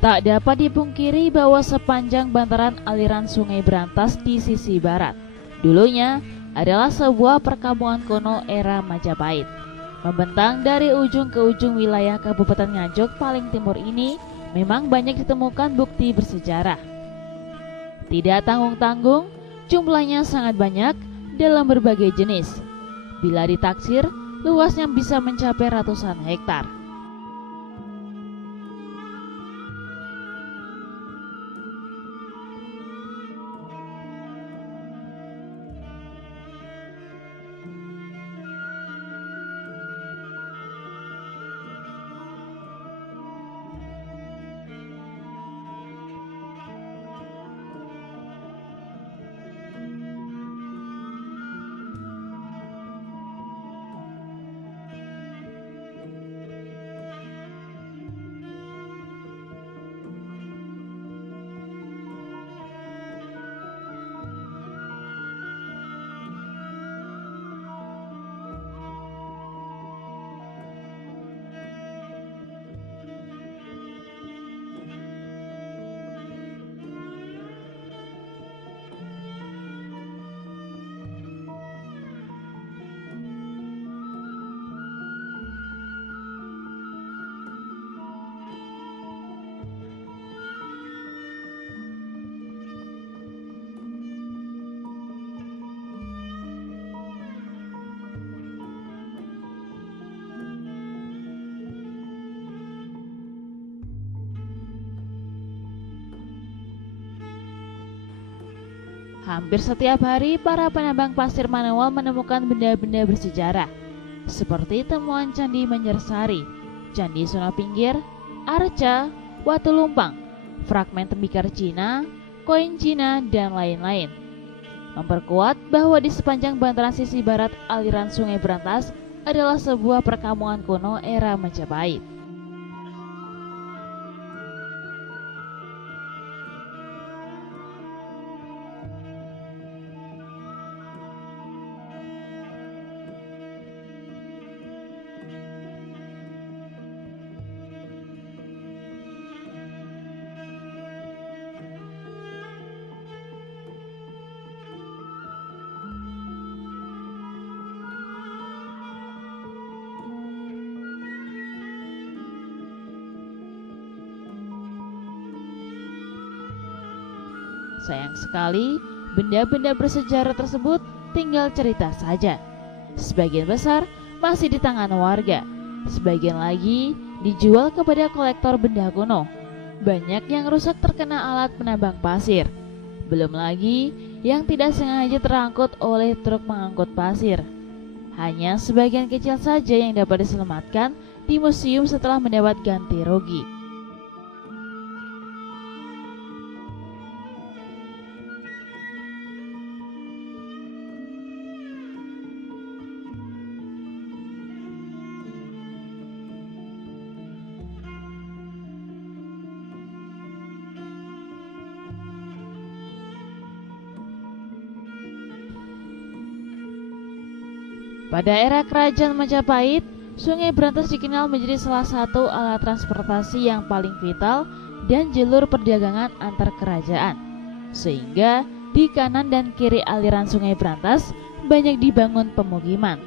Tak dapat dipungkiri bahwa sepanjang bantaran aliran Sungai Brantas di sisi barat dulunya adalah sebuah perkampungan kuno era Majapahit. Membentang dari ujung ke ujung wilayah Kabupaten Nganjuk paling timur ini memang banyak ditemukan bukti bersejarah. Tidak tanggung-tanggung, jumlahnya sangat banyak dalam berbagai jenis. Bila ditaksir, luasnya bisa mencapai ratusan hektar. Hampir setiap hari, para penambang pasir manual menemukan benda-benda bersejarah, seperti temuan Candi Manjarsari, Candi Suno Pinggir, arca, watu lumpang, fragmen tembikar Cina, koin Cina, dan lain-lain. Memperkuat bahwa di sepanjang bantaran sisi barat aliran Sungai Brantas adalah sebuah perkampungan kuno era Majapahit. Sayang sekali, benda-benda bersejarah tersebut tinggal cerita saja. Sebagian besar masih di tangan warga, sebagian lagi dijual kepada kolektor benda kuno. Banyak yang rusak terkena alat penambang pasir. Belum lagi yang tidak sengaja terangkut oleh truk mengangkut pasir. Hanya sebagian kecil saja yang dapat diselamatkan di museum setelah mendapat ganti rugi. Pada era Kerajaan Majapahit, Sungai Brantas dikenal menjadi salah satu alat transportasi yang paling vital dan jalur perdagangan antar kerajaan. Sehingga di kanan dan kiri aliran Sungai Brantas banyak dibangun pemukiman.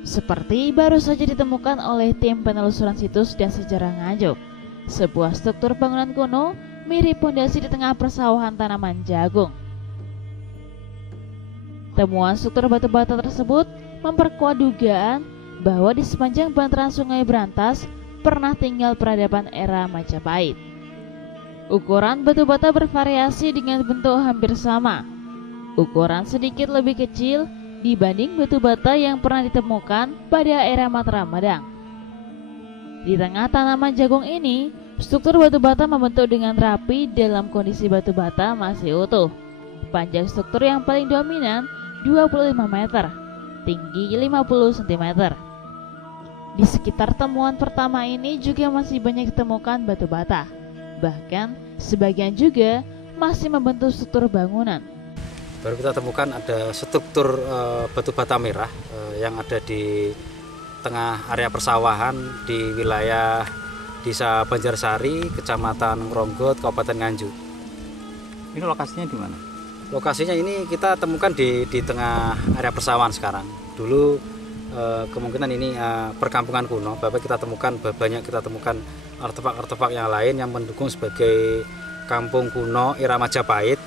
Seperti baru saja ditemukan oleh tim penelusuran situs dan sejarah Nganjuk, sebuah struktur bangunan kuno mirip pondasi di tengah persawahan tanaman jagung. Temuan struktur batu bata tersebut memperkuat dugaan bahwa di sepanjang bantaran Sungai Brantas pernah tinggal peradaban era Majapahit. Ukuran batu bata bervariasi dengan bentuk hampir sama. Ukuran sedikit lebih kecil dibanding batu bata yang pernah ditemukan pada era Mataram Madang. Di tengah tanaman jagung ini, struktur batu bata membentuk dengan rapi dalam kondisi batu bata masih utuh. Panjang struktur yang paling dominan 25 meter, tinggi 50 cm. Di sekitar temuan pertama ini juga masih banyak ditemukan batu bata. Bahkan sebagian juga masih membentuk struktur bangunan. Baru kita temukan ada struktur batu bata merah yang ada di tengah area persawahan di wilayah Desa Banjarsari, Kecamatan Ngronggot, Kabupaten Nganjuk. Ini lokasinya di mana? Lokasinya ini kita temukan di tengah area persawahan sekarang. Dulu kemungkinan ini perkampungan kuno, Bapak kita temukan banyak kita temukan artefak-artefak yang lain yang mendukung sebagai kampung kuno era Majapahit.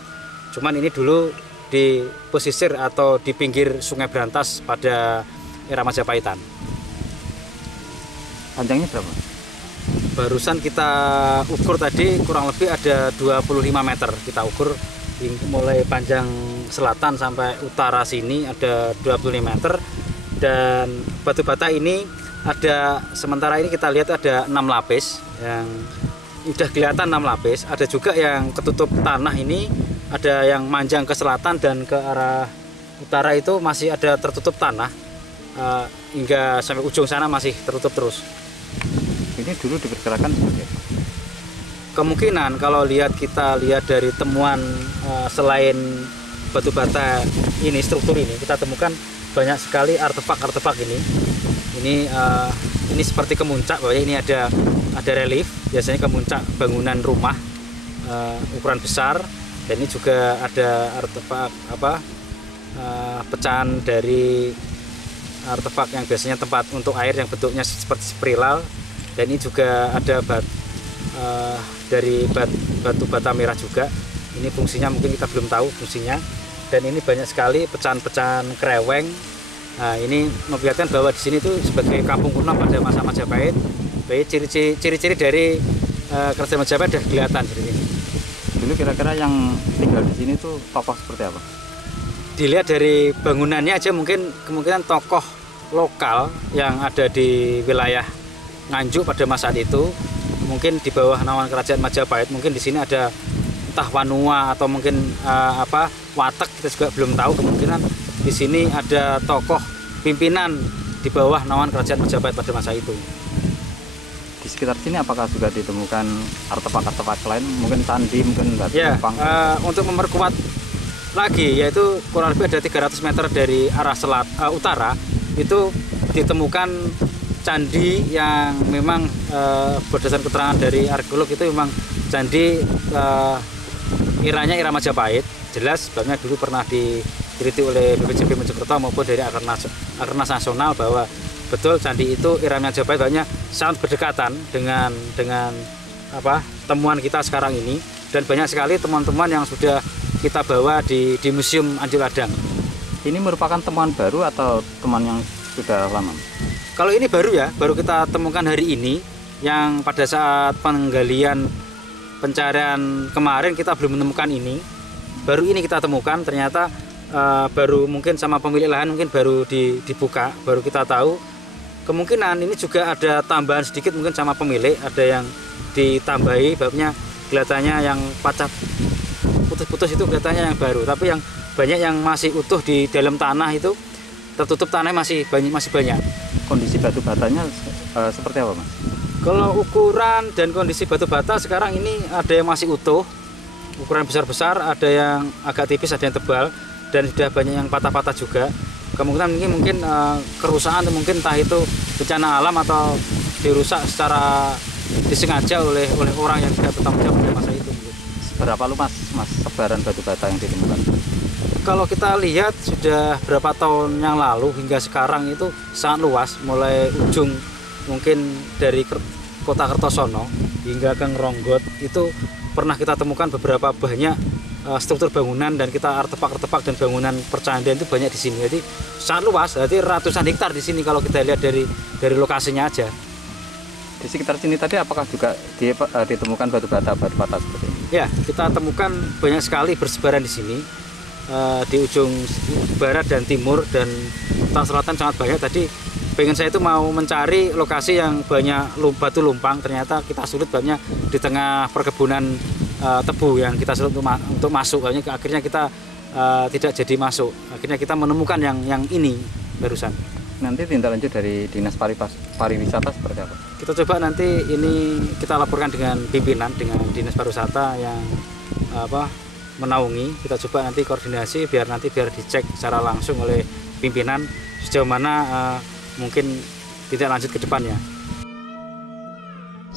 Cuman ini dulu di pesisir atau di pinggir Sungai Brantas pada era Majapahitan. Panjangnya berapa? Barusan kita ukur tadi kurang lebih ada 25 meter kita ukur, mulai panjang selatan sampai utara sini ada 25 meter, dan batu bata ini ada, sementara ini kita lihat ada 6 lapis yang udah kelihatan 6 lapis, ada juga yang ketutup tanah, ini ada yang manjang ke selatan dan ke arah utara itu masih ada tertutup tanah, hingga sampai ujung sana masih tertutup terus. Ini dulu diperkirakan seperti apa? Kemungkinan kalau kita lihat dari temuan selain batu bata ini, struktur ini, kita temukan banyak sekali artefak-artefak ini. Ini seperti kemuncak, bahwa ini ada relief, biasanya kemuncak bangunan rumah ukuran besar, dan ini juga ada artefak pecahan dari artefak yang biasanya tempat untuk air yang bentuknya seperti sprilal. Dan ini juga ada dari batu bata merah juga. Ini fungsinya mungkin kita belum tahu fungsinya. Dan ini banyak sekali pecahan-pecahan kreweng. Nah, ini memperlihatkan bahwa di sini tuh sebagai kampung kuno pada masa Majapahit. Ciri-ciri dari kerajaan Majapahit sudah kelihatan di sini. Dulu kira-kira yang tinggal di sini tuh tokoh seperti apa? Dilihat dari bangunannya aja mungkin kemungkinan tokoh lokal yang ada di wilayah Nganjuk pada masa itu, mungkin di bawah naungan kerajaan Majapahit. Mungkin di sini ada entah Wanua atau mungkin Watek, kita juga belum tahu. Kemungkinan di sini ada tokoh pimpinan di bawah naungan kerajaan Majapahit pada masa itu. Di sekitar sini apakah sudah ditemukan artefak-artefak lain, mungkin candi, mungkin batu Lempang? Untuk memperkuat lagi, yaitu kurang lebih ada 300 meter dari arah utara, itu ditemukan candi yang memang berdasarkan keterangan dari arkeolog itu memang candi era Majapahit. Jelas sebabnya dulu pernah diteliti oleh BPJB Mojokerto maupun dari Akernas Nasional bahwa betul candi itu era Majapahit banyak sangat berdekatan dengan temuan kita sekarang ini, dan banyak sekali temuan-temuan yang sudah kita bawa di Museum Anjuk Ladang. Ini merupakan temuan baru atau temuan yang sudah lama? Kalau ini baru ya, baru kita temukan hari ini, yang pada saat penggalian pencarian kemarin kita belum menemukan ini. Baru ini kita temukan, ternyata baru mungkin sama pemilik lahan mungkin baru dibuka, baru kita tahu. Kemungkinan ini juga ada tambahan sedikit mungkin sama pemilik, ada yang ditambahi, babnya kelihatannya yang pacah putus-putus itu kelihatannya yang baru, tapi yang banyak yang masih utuh di dalam tanah itu, tertutup tanah masih banyak. Kondisi batu batanya seperti apa, Mas? Kalau ukuran dan kondisi batu bata sekarang ini ada yang masih utuh, ukuran besar-besar, ada yang agak tipis, ada yang tebal, dan sudah banyak yang patah-patah juga. Kemungkinan mungkin kerusakan, mungkin entah itu bencana alam atau dirusak secara disengaja oleh orang yang tidak bertanggung jawab pada masa itu. Berapa luas, Mas, sebaran batu bata yang ditemukan? Kalau kita lihat sudah berapa tahun yang lalu hingga sekarang itu sangat luas, mulai ujung mungkin dari kota Kertosono hingga ke Ngronggot itu pernah kita temukan beberapa banyak struktur bangunan, dan kita artefak-artefak dan bangunan percandaan itu banyak di sini. Jadi sangat luas, jadi ratusan hektar di sini kalau kita lihat dari lokasinya aja. Di sekitar sini tadi apakah juga ditemukan batu bata seperti ini? Ya, kita temukan banyak sekali bersebaran di sini. Di ujung barat dan timur dan utara selatan sangat banyak. Tadi pengen saya itu mau mencari lokasi yang banyak batu lumpang, ternyata kita sulit banyak di tengah perkebunan tebu yang kita sulit untuk masuk. Akhirnya kita tidak jadi masuk. Akhirnya kita menemukan yang ini barusan. Nanti tindak lanjut dari Dinas Pariwisata seperti apa? Kita coba nanti ini kita laporkan dengan pimpinan, dengan Dinas Pariwisata yang menaungi. Kita coba nanti koordinasi biar dicek secara langsung oleh pimpinan sejauh mana mungkin tidak lanjut ke depannya.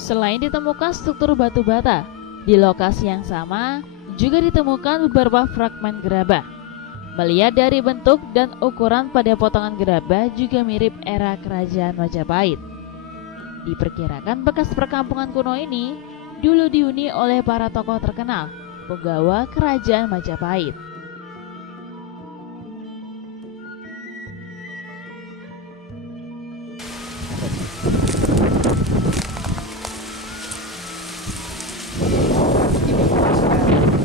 Selain ditemukan struktur batu bata, di lokasi yang sama juga ditemukan beberapa fragmen gerabah. Melihat dari bentuk dan ukuran pada potongan gerabah juga mirip era kerajaan Majapahit. Diperkirakan bekas perkampungan kuno ini dulu dihuni oleh para tokoh terkenal, penggawa kerajaan Majapahit.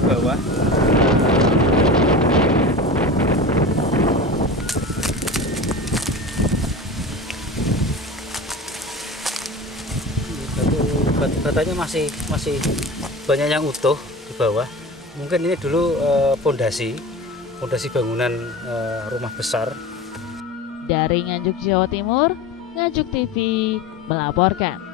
Bawah. Batu-batanya masih banyak yang utuh di bawah. Mungkin ini dulu pondasi bangunan rumah besar. Dari Nganjuk, Jawa Timur, Nganjuk TV melaporkan.